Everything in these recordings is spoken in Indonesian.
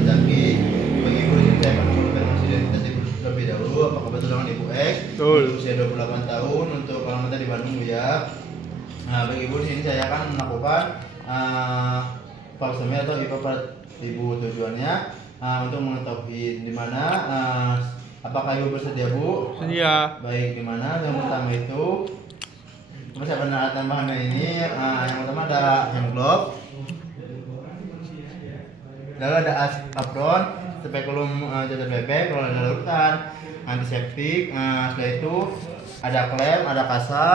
terjangkit. Bagi ibu di sini saya akan mengonfirmasi identitas ibu terlebih dahulu. Apakah betul dengan ibu X? Betul. Usia 28 tahun untuk alamatnya di Bandung Bu ya. Nah, bagi ibu di sini saya akan melakukan palsemi atau IPA pada ibu tujuannya untuk mengetahui di mana apakah ibu bersedia Bu? Sedia. Baik, di mana yang pertama itu persiapan alat tambahannya ini yang pertama ada hand glove, lalu ada apron, spekulum cacat bebek, kalau ada larutan, antiseptik, setelah itu ada klem, ada kasa,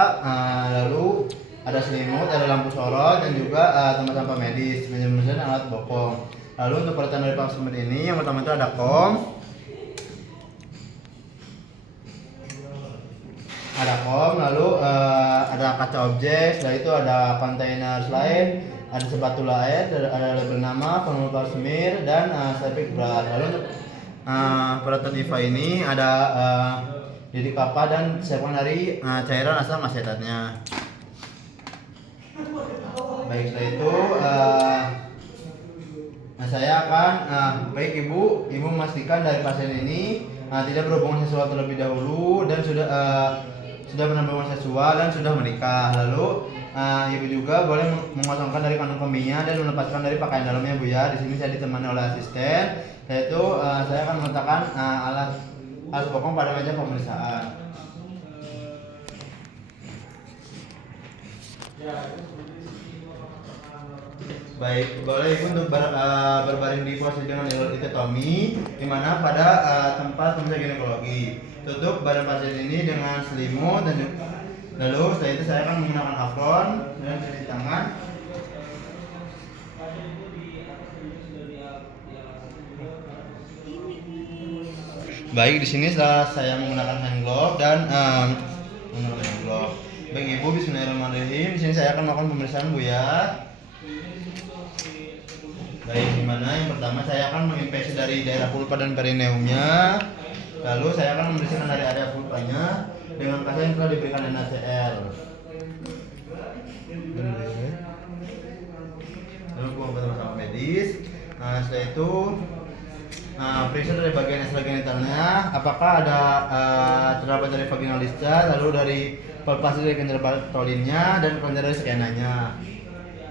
lalu ada selimut, ada lampu sorot, dan juga tempat sampah medis, mesin alat bokong. Lalu untuk peralatan dari palsemi ini yang pertama itu ada lalu ada kaca objek, setelah itu ada kontainer lain, ada spatula air, ada label nama, formulir palsemir, dan serpik berat. Lalu untuk peralatan IVA ini ada didik kapal dan siapkan dari cairan asam asetatnya. Baik, setelah itu saya akan baik ibu memastikan dari pasien ini tidak berhubungan seksual terlebih dahulu dan sudah pernah berhubungan seksual dan sudah menikah. Lalu ibu juga boleh mengosongkan dari kandung kemihnya dan melepaskan dari pakaian dalamnya Bu ya. Di sini saya ditemani oleh asisten, yaitu saya akan meletakkan alat bokong pada meja pemeriksaan. Baik, boleh ibu untuk berbaring di posisi dengan ileotomi, di mana pada tempat pemeriksaan ginekologi. Tutup badan pasien ini dengan selimut dan lalu setelah itu saya akan menggunakan apron dan cuci tangan. Baik, di sini setelah saya menggunakan hand glove dan menggunakan hand glove. Baik ibu, bismillahirrahmanirrahim. Di sini saya akan melakukan pemeriksaan Bu ya. Baik, dimana yang pertama saya akan menginfeksi dari daerah vulva dan perineumnya. Lalu saya akan membersihkan dari area vulvanya dengan kasa yang telah diberikan NaCl. Lalu buang ke tempat sampah medis. Setelah itu periksa dari bagian ekstra genitalnya, apakah ada terdapat dari vaginal discharge, lalu dari palpasi dari kelenjar Bartolinnya dan kelenjar dari skenanya.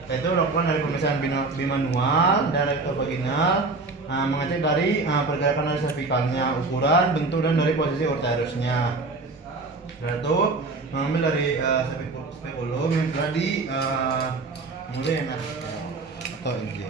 Itu lakukan dari pemeriksaan bimanual dan rektovaginal, mengecek dari pergerakan dari cervicalnya, ukuran, bentuk, dan dari posisi uterusnya. Setelah itu mengambil dari spekulum yang telah mulai atau ini.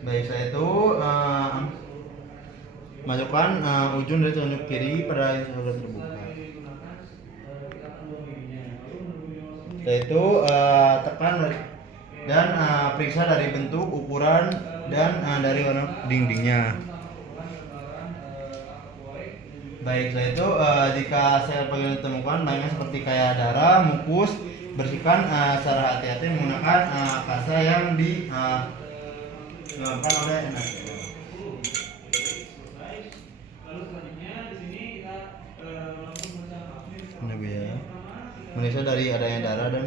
Baik, saya itu masukkan ujung dari telunjuk kiri pada yang sudah terbuka. Setelah itu tekan dan periksa dari bentuk, ukuran, dan dari warna dindingnya. Baik, setelah itu jika sel vaginal ditemukan baiknya seperti kayak darah, mukus, bersihkan secara hati-hati menggunakan kasa yang dilakukan oleh NaCl. Ini Bu ya. Menyesal dari adanya darah dan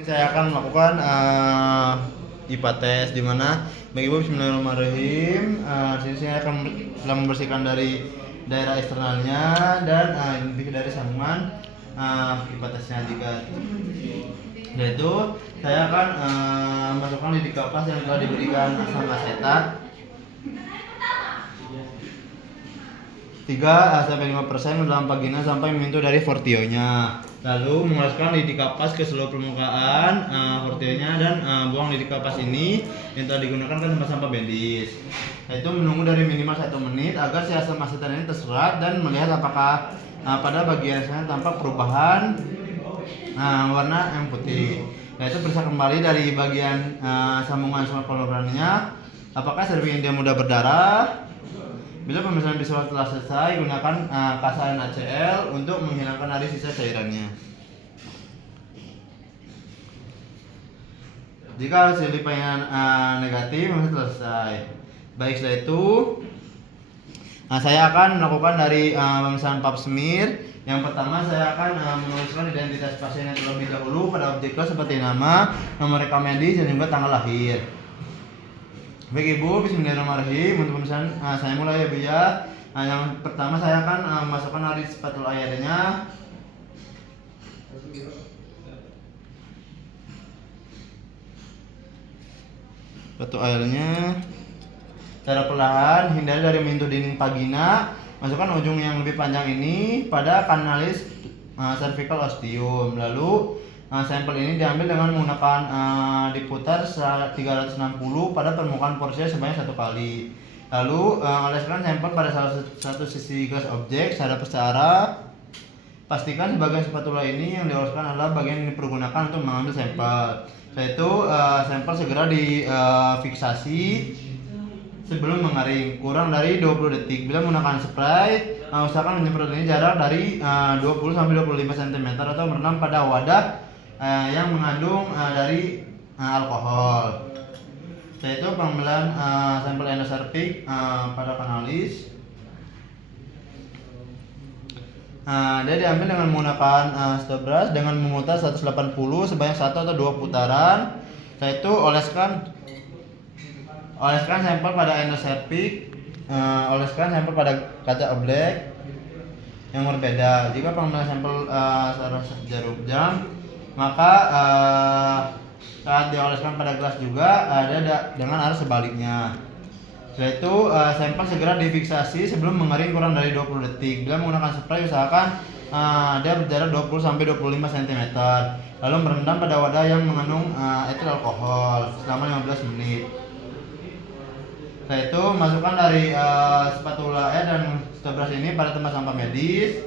saya akan melakukan IPA test, di mana bagi ibu bismillahirrahmanirrahim. Sini saya akan membersihkan dari daerah eksternalnya dan dari sambungan IPA tesnya jika. Yaitu saya akan masukkan lidik kapas yang telah diberikan asam asetat 3-5% dalam vagina sampai menyentuh dari fortionya. Lalu memasukkan lidik kapas ke seluruh permukaan fortionya dan buang lidik kapas ini yang telah digunakan ke tempat sampah medis. Yaitu menunggu dari minimal 1 menit agar si asam asetat ini terserap dan melihat apakah pada bagian sana tampak perubahan warna yang putih. Yaitu periksa kembali dari bagian sambungan semua kolorannya Apakah cervix dia mudah berdarah? Bila pemeriksaan visual telah selesai, gunakan kasa NaCl untuk menghilangkan dari sisa cairannya. Jika hasil lipanya negatif, maka selesai. Baik, setelah itu saya akan melakukan dari pemeriksaan pap smear. Yang pertama saya akan menuliskan identitas pasien yang terlebih dahulu pada objeknya seperti nama, nomor rekam medis, dan juga tanggal lahir. Baik Ibu, bismillahirrahmanirrahim. Untuk pemeriksaan saya mulai ya Bu ya. Yang pertama saya akan masukkan dari spatula airnya. Spatula airnya. Cara perlahan, hindari dari menyentuh dinding vagina. Masukkan ujung yang lebih panjang ini pada kanalis cervical ostium. Lalu sampel ini diambil dengan menggunakan diputar 360 pada permukaan porsinya sebanyak 1 kali. Lalu oleskan sampel pada salah satu sisi gelas objek secara pastikan sebagian spatula ini yang dioleskan adalah bagian yang dipergunakan untuk mengambil sampel. Setelah itu sampel segera difiksasi sebelum mengering kurang dari 20 detik. Bila menggunakan spray, usahakan menyemprot ini jarak dari 20 sampai 25 cm atau merendam pada wadah yang mengandung dari alkohol. Setelah itu pengambilan sampel endocervix pada kanalis. Dia diambil dengan menggunakan stop brush dengan memutar 180 sebanyak 1 atau 2 putaran. Setelah itu oleskan sampel pada endocervix, oleskan sampel pada kaca oblek yang berbeda. Jika pengambilan sampel secara jarum jam, maka saat dioleskan pada gelas juga ada dengan arah sebaliknya. Setelah itu sampel segera difiksasi sebelum mengering kurang dari 20 detik. Bila menggunakan spray usahakan dia berjarak 20 sampai 25 cm. Lalu merendam pada wadah yang mengandung etil alkohol selama 15 menit. Setelah itu masukkan dari spatula air dan stop brush ini pada tempat sampah medis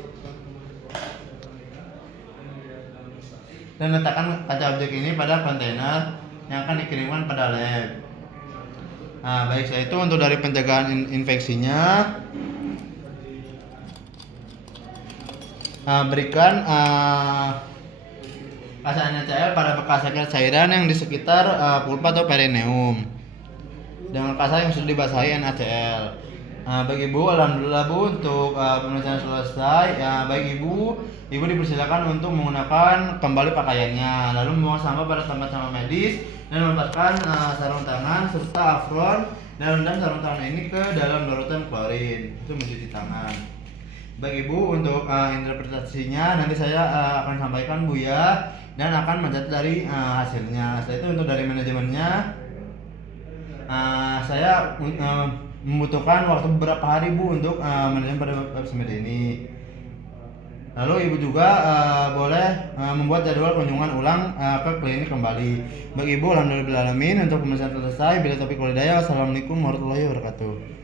dan letakkan kaca objek ini pada kontainer yang akan dikirimkan pada lab. Baik, setelah itu untuk dari pencegahan infeksinya, berikan kasa NaCl pada bekas cairan yang di sekitar pulpa atau perineum dengan kasa yang sudah dibasahi NaCl. Bagi Ibu, alhamdulillah Bu, untuk pemeriksaan selesai. Baik Ibu dipersilakan untuk menggunakan kembali pakaiannya, lalu membuang sampah pada tempat sampah medis dan melepaskan sarung tangan serta apron dan rendam sarung tangan ini ke dalam larutan klorin. Itu mencuci tangan. Baik Ibu, untuk interpretasinya nanti saya akan sampaikan Bu ya, dan akan mencatat dari hasilnya. Setelah itu untuk dari manajemennya, saya membutuhkan waktu beberapa hari Bu untuk manajemen pada web smear ini. Lalu Ibu juga boleh membuat jadwal kunjungan ulang ke klinik kembali. Bagi Ibu, alhamdulillah untuk pemeriksaan selesai. Bila taufiq wal hidayah, wassalamualaikum warahmatullahi wabarakatuh.